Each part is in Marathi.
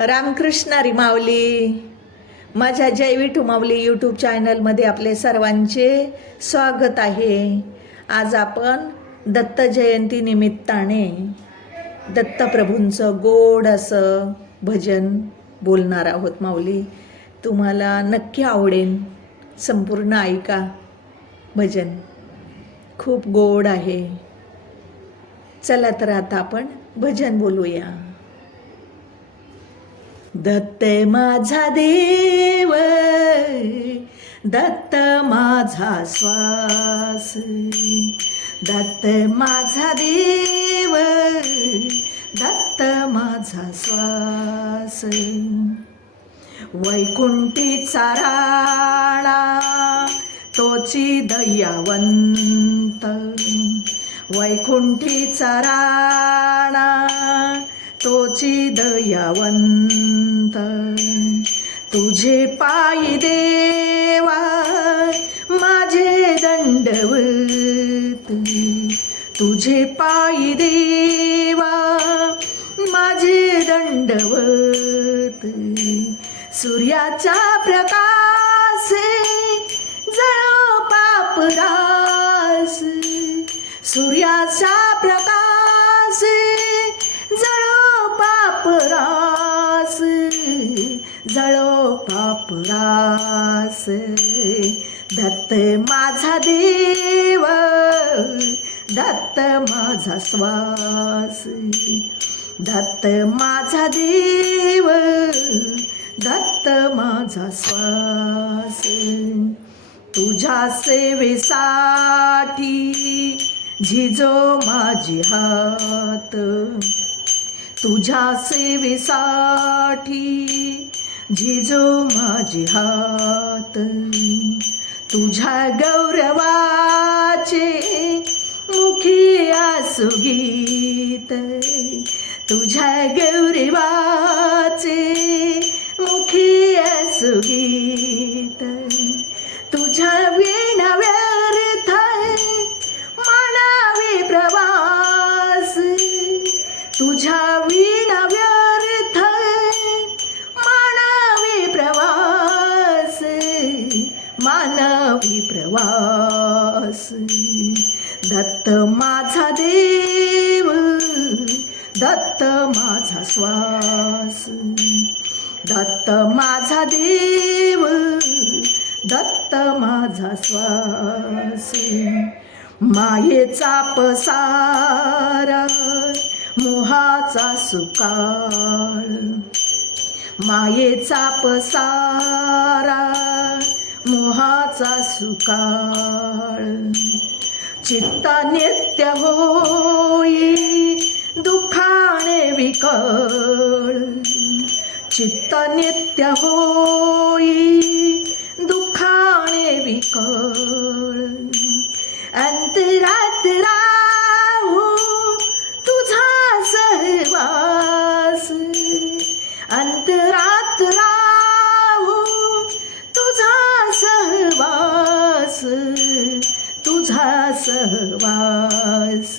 रामकृष्णारी माऊली माझ्या जैवी विठू माऊली यूट्यूब चॅनलमध्ये आपले सर्वांचे स्वागत आहे. आज आपण दत्त जयंती निमित्ताने दत्तप्रभूंचं गोड असं भजन बोलणार आहोत माऊली. तुम्हाला नक्की आवडेल. संपूर्ण ऐका. भजन खूप गोड आहे. चला तर आता आपण भजन बोलूया. दत्त माझा देव दत्त माझा श्वास. दत्त माझा देव दत्त माझा श्वास. वैकुंठीचा राळा तोची दयावंत. वैकुंठीचा राणा तोची दयावंत तुझे पायी देवा माझे दंडवत। तुझे पायी देवा माझे दंडवत। सूर्याचा प्रकाश जळो पापरास सूर्याचा प्रकाश जळो पापरास. दत्त माझा देव दत्त माझा श्वास. दत्त माझा देव दत्त माझा श्वास. तुझ्या सेवेसाठी झिजो माझी हात. तुझ्या सेवेसाठी झिजो माझी हात. तुझ्या गौरवाचे मुखी आसू गीत. तुझ्या गौरवाचे मुखी आसुगीत तुझ्या विणा व्यर्थ प्रवास. तुझ्या वि माझी प्रवास. दत्त माझा देव दत्त माझा श्वास. दत्त माझा देव दत्त माझा श्वास. मायेचा पसारा मोहाचा सुकाळ. मायेचा पसारा सुकाळ चित्ता नित्य होई दुखाने विकळ. चित्त नित्य होई दुखाने विकळ. अंतरात राहू तुझा सहवास. अंतरात राहू तुझा सहवास. तुझा सहवास.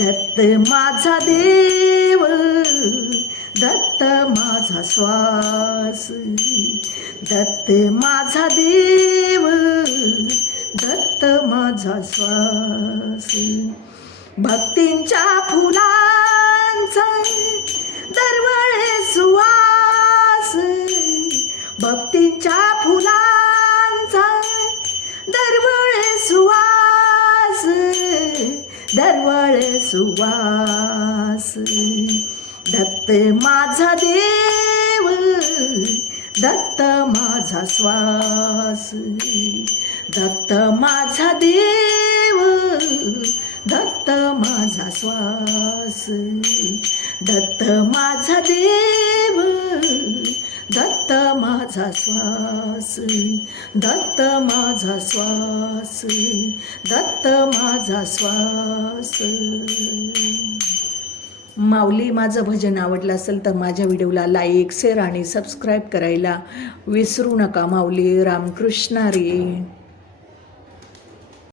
दत्त माझा देव दत्त माझा श्वास. दत्त माझा देव दत्त माझा श्वास. भक्तींच्या फुलांचा दरवा दरवळे सुवास दत्त माझा देव दत्त माझा श्वास. दत्त माझा देव दत्त माझा श्वास. दत्त माझा देव दत्त माझा श्वास दत्त माझा श्वास दत्त माझा श्वास. माऊली माझं भजन आवडलं असेल तर माझ्या व्हिडिओला लाईक शेअर आणि सबस्क्राईब करायला विसरू नका माऊली. रामकृष्ण रे.